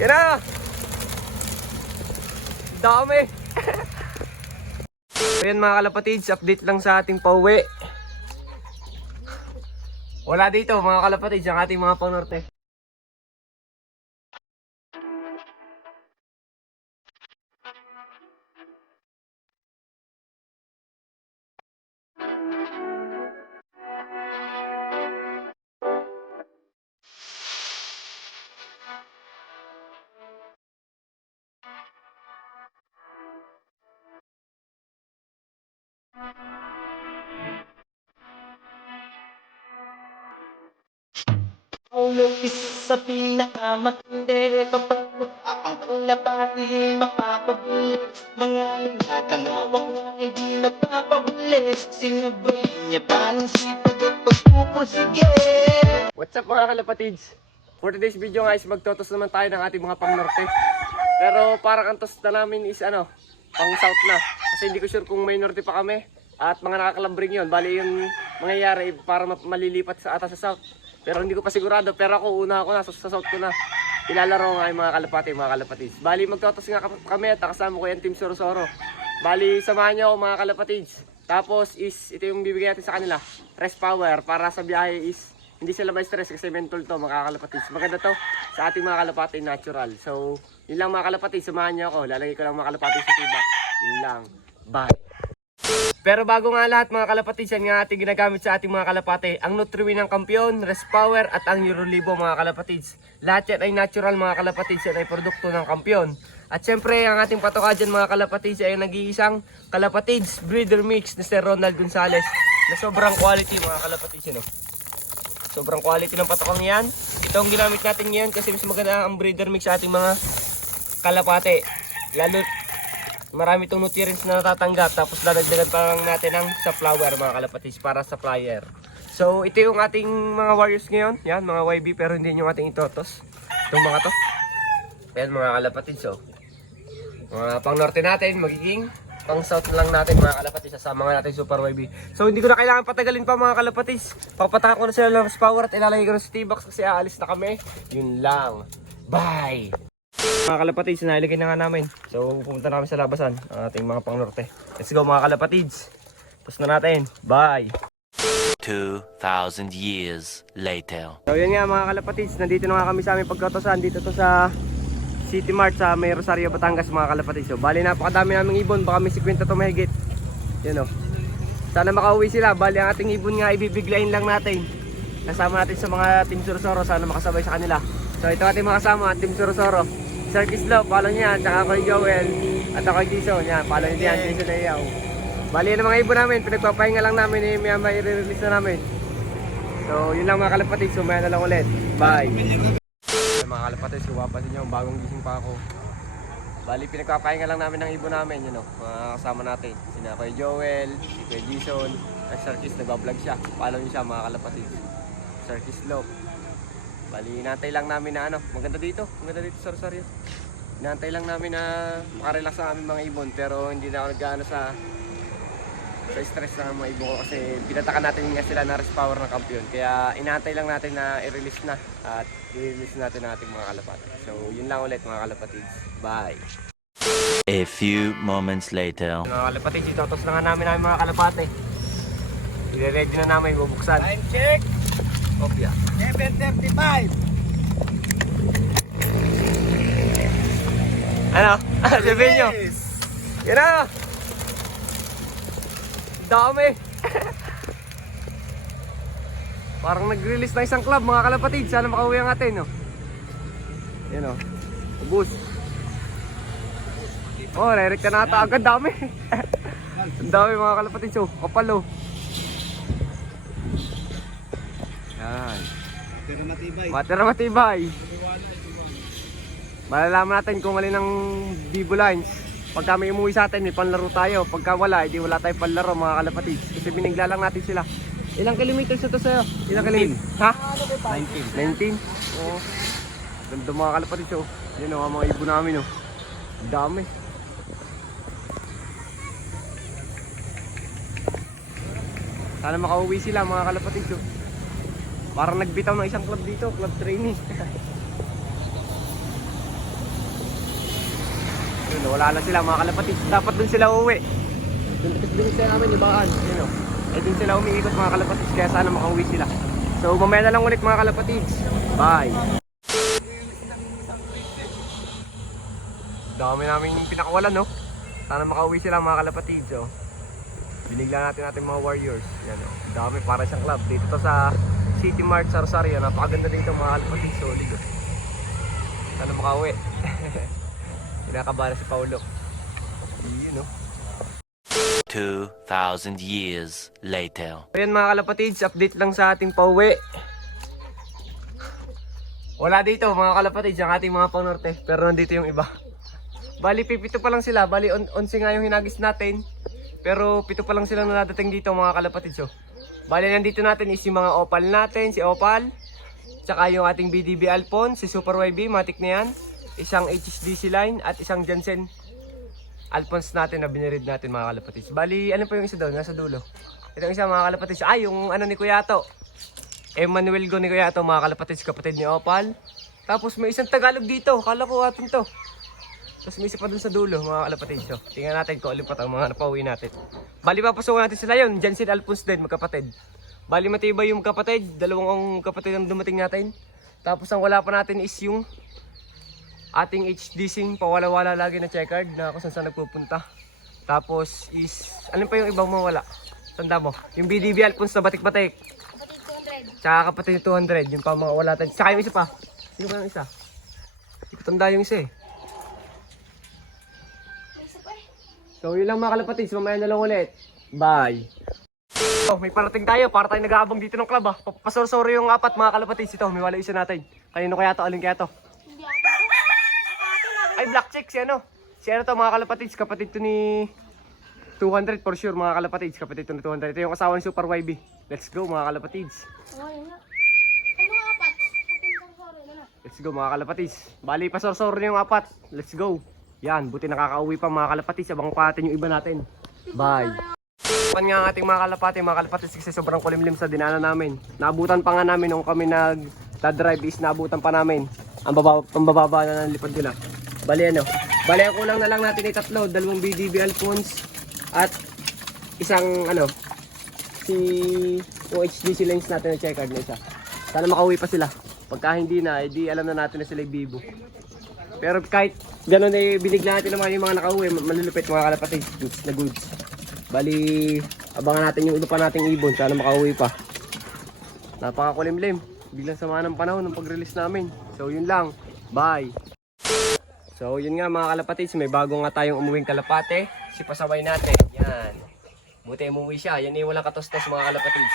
Yan na! Dami! Ayan mga kalapatids, update lang sa ating pauwi. Wala dito mga kalapatids ang ating mga pang-norte. Ulong sa pinakamatindi kapag ang kalapati makapabili mga nagtatangawang na hindi napapabili sinabay niya parang sipag at pagpupusige. What's up mga kalapatids? For today's video guys, magtotos naman tayo ng ating mga pang-norte. Pero parang ang tos na namin is pang south na. Kasi hindi ko sure kung may norte pa kami. At mga nakakalambring yun. Bali yung mangyayari para malilipat sa atas sa south. Pero hindi ko pa sigurado. Pero ako una ako na sa south ko na. Ilalaro nga yung mga kalapatids. Bali magtotos nga kami at kasama ko yung Team Sorosoro. Bali samahan nyo ako mga kalapatids. Tapos is ito yung bibigyan natin sa kanila. Rest power para sa biyahe is hindi sila may stress kasi mental to mga kalapatids. Maganda to sa ating mga kalapatids natural. So yun lang mga kalapatids, samahan nyo ako. Lalagay ko lang mga kalapatids sa tibak. Yun lang. Bye. Pero bago nga lahat mga kalapatids, yan nga ating ginagamit sa ating mga kalapate. Ang Nutriwin ng kampiyon, Rest Power at ang Eurolibo mga kalapatids. Lahat yan ay natural mga kalapatids, yan ay produkto ng kampiyon. At syempre ang ating patoka dyan mga kalapatids ay nag-iisang kalapatids breeder mix na Sir Ronald Gonzales na sobrang quality mga kalapatids yun. Sobrang quality ng patokang yan. Ito ang ginamit natin ngayon kasi mas maganda ang breeder mix sa ating mga kalapate. Lalo marami itong nutrients na natatanggap. Tapos dadagdagan pa lang natin ang sa flower mga kalapatids para sa flyer. So ito yung ating mga warriors ngayon. Yan mga YB pero hindi yung ating itotos. Itong mga to. Yan mga kalapatids oh. Mga pang norte natin magiging pang south na lang natin mga kalapatids. Sasama nga natin super YB. So hindi ko na kailangan patagalin pa mga kalapatids. Papataka ko na sila ng power at ilalagay ko na sa T-box kasi aalis na kami. Yun lang. Bye! Mga kalapatids, nailagay na nga namin. So pumunta na kami sa labasan ang ating mga pang norte. Let's go mga kalapatids. Tapos na natin. Bye! 2,000 years later. So yun nga mga kalapatids, nandito na nga kami sa aming pagkatosan. Dito to sa City Mart sa may Rosario, Batangas mga kalapatids. So bali napakadami naming ibon, baka may 50 to mahigit. Yun o. Sana makauwi sila. Bali ang ating ibon nga ibibiglayin lang natin. Kasama natin sa mga Team Sorosoro, sana makasabay sa kanila. So ito ating mga kasama, Team Sorosoro. Sir Kislo, follow niya, tsaka ako Joel at ako Jason. Yan, follow niya, Jason na iyaw. Bali yan ang mga ibon namin, pinagpapahinga lang namin, may i-release na namin. So yun lang mga kalapatids, sumaya na lang ulit. Bye! Mga kalapatids, kung mapapansin nyo, bagong gising pa ako. Bali pinagpapahinga lang namin ng ibon namin, yun o, mga kasama natin. Sina Kuya Joel, si Kuya Jason, at Sir Kis, nagbablog siya. Follow niyo siya mga kalapatids. Sir Kislo. Bali inantay lang namin na maganda dito sa Rosario. Inantay lang namin na makarelax sa aming mga ibon, pero hindi na ako nag-ano sa stress ng mga ibon ko kasi pinatakan natin nga sila na rest power ng kampiyon. Kaya inantay lang natin na i-release na at i-release natin ang ating mga kalapati. So yun lang ulit mga kalapatids. Bye! A few moments later. Mga kalapatids, itotos na nga namin mga kalapati. I-ready na namin, bubuksan. Time check! Kopya. 7:35. Ano? Sabihin nyo. Yan na! Dami! Parang nag-release ng isang club mga kalapatids. Sana makauwi ang atin, no? Yan o. Ubus. Oh, direct na nata agad. Dami. Ang dami mga kalapatids. Oh, kapal oh. Yan. Matira matibay. Malalaman natin kung alin ang Bibo Lines. Pagka may umuwi sa atin, may panlaro tayo. Pagka wala, hindi wala tayong panlaro mga kalapatids. Kasi binigla lang natin sila. Ilang kilometers ito sa'yo? Ilang kilometers? Ha? 19. 19? Oo. Ganda mga kalapatids oh. Yan oh, ang mga ibon namin oh. Dami. Sana makauwi sila mga kalapatids oh. Parang nagbitaw ng isang club dito, club training. Yun, wala na sila mga kalapatids. Dapat dun sila uuwi. Dun sila namin yung baan. Yun o. Eh dun sila umiikot mga kalapatids. Kaya sana makauwi sila. So mamaya na lang ulit mga kalapatids. Bye! Dami namin pinakawalan, no? Sana makauwi sila mga kalapatids, oh. Binigla natin mga warriors. Yan, oh. Dami para siyang club. Dito to sa City Mart, Sarsario. Napakaganda dito mga kalapatids. Solid, oh. Sana makauwi. Kinakabahan si Paulo. Yun, oh. 2,000 years later. Ayan mga kalapatids, update lang sa ating pauwi. Wala dito mga kalapatids, ang ating mga pang-norte. Pero nandito yung iba. Bali, pipito pa lang sila. Bali, 11 nga yung hinagis natin. Pero pito pa lang silang nadating dito mga kalapatids. So, bali, nandito natin is yung mga Opal natin. Si Opal. Tsaka yung ating BDB Alphonse. Si Super YB, matik na yan. Isang HSDC line at isang Jansen Alphonse natin na binirid natin mga kalapatids. Bali, ano pa yung isa doon? Nasa dulo. Itong isa mga kalapatids. Ay, yung ano ni Kuyato. Emmanuel Go ni Kuyato mga kalapatids. Kapatid ni Opal. Tapos may isang Tagalog dito. Kala ko atin to. Tapos may isa pa dun sa dulo mga kalapatids. So, tingnan natin kung alipat ang mga napauwi natin. Bali, papasukan natin sila yun. Jansen Alphonse din, magkapatid. Bali, matibay yung kapatid. Dalawang kapatid ang dumating natin. Tapos ang wala pa natin is yung ating HDC pawala-wala lagi na checkered na kung saan nagpupunta. Tapos is, ano pa yung ibang mawala? Tanda mo, yung BDB Alphonse na batik-batik. Kapatid 200. Tsaka kapatid 200, yung pa mga wala tayo. Tsaka yung isa pa. Sino ba yung isa? Hindi ko tanda yung isa eh. May isa pa eh. So yun lang mga kalapatids, mamaya na lang ulit. Bye! So, may parating tayo para tayo nag-aabang dito ng club ah. Pasorsoro yung apat mga kalapatids ito. May wala isa natin. Kanino kaya to? Alin kaya to? Hindi ako. Ate lang. Ay, black chick, si ano? Si ano to mga kalapatids, kapatid to ni 200 for sure mga kalapatids. Kapatid to ni 200. Ito yung asawa ni Super YB. Let's go mga kalapatids. Oh, yun nga. Ano nga apat? Kapintang sorry na na. Let's go mga kalapatids. Bali, pasorsoro na yung apat. Let's go. Yan, buti nakakauwi pa mga kalapatids. Abang pa natin yung iba natin. Bye. Pan nga ang ating mga kalapatids kasi sobrang kulimlim sa dinaanan namin. Naabutan pa nga namin nung kami nag-drive is naabutan pa namin. Ang bababa na ng lipad nila. Bali ano? Bali ang kulang na lang natin ay tatlo. Dalawang BDB Alphonse at isang ano si HDC lens natin na checkered na isa. Sana makauwi pa sila. Pagka hindi na, edi alam na natin na sila bibo. Pero kahit gano'n ay binigla natin naman yung mga nakauwi, malulupit mga kalapatids, goods na goods. Bali, abangan natin yung iba pa nating ibon, sana makauwi pa. Napakakulimlim, biglang sama ng panahon ng pag-release namin. So yun lang, bye! So yun nga mga kalapatids, may bago nga tayong umuwing kalapate. Si pasaway natin, yan. Buti umuwi siya, yan yung walang katos-tos mga kalapatids.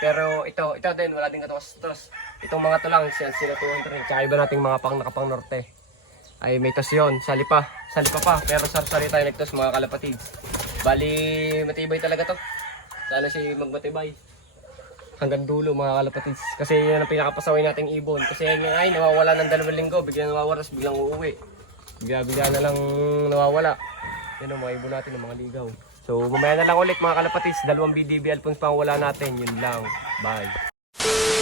Pero ito din, wala din katos-tos. Itong mga to lang, sila 200, tsaka iba nating mga nakapang norte. Ay may tos yun, salipa pa, pero sarsari tayo nagtos mga kalapatids. Bali, matibay talaga to. Sana si magmatibay. Hanggang dulo mga kalapatids. Kasi yun ang pinakapasaway nating ibon. Kasi yan ay nawawala ng 2 linggo, biglang nawawala, biglang uuwi. Bigla na lang nawawala. Yan ang mga ibon natin, ang mga ligaw. So mamaya na lang ulit mga kalapatids. 2 BDB Alphonse pang wala natin, yun lang. Bye.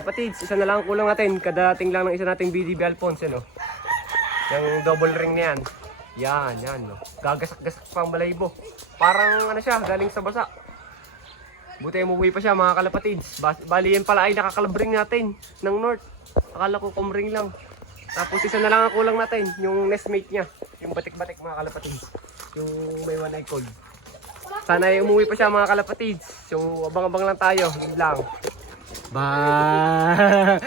Kalapatids, isa na lang kulang natin. Kadarating lang ng isa nating BDB Alphonse, ano. Yung double ring na yan. Yan, no. Gagasak-gasak pa ang balahibo. Parang ano siya, galing sa basa. Buti umuwi pa siya mga kalapatids. Bali yan pala ay nakakalabring natin ng North. Akala ko kumring lang. Tapos isa na lang ang kulang natin, yung nestmate niya. Yung batik-batik mga kalapatids. Yung may one eye cold. Sana ay umuwi pa siya mga kalapatids. So abang-abang lang tayo. Yun lang. Bye!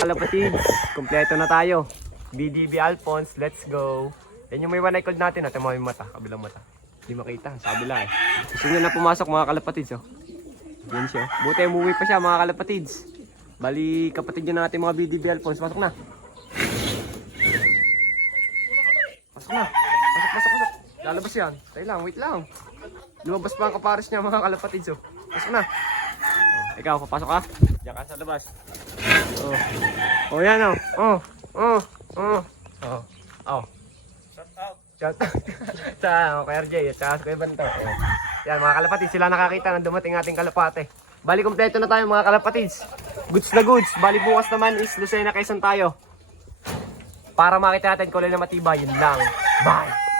Kalapatids, kompleto na tayo. BDB Alphonse, let's go. Yan yung may one eye cold natin. Natin mo yung mata, kabilang mata. Hindi makita, sa kabila eh. Gusto nyo na pumasok mga kalapatids, oh. Yan siya. Buti umuwi pa siya mga kalapatids. Bali, kapatid nyo natin mga BDB Alphonse. Pasok na. Pasok na. Pasok. Lalabas yan. Tayo lang, wait lang. Lumabas pa ang kapares niya mga kalapatids, oh. Pasok na. Oh, ikaw, papasok ka. Diyan ka sa labas. Oh, yan, oh. Oh. Shout out sa Kuya RJ at saka sa Kuya Banto. Yan mga kalapatids, sila nakakita na dumating ating kalapate. Bali kompleto na tayo mga kalapatids. Goods na goods. Bali bukas naman is Lucena Quezon tayo. Para makita natin kulay na matibay, yun lang. Bye!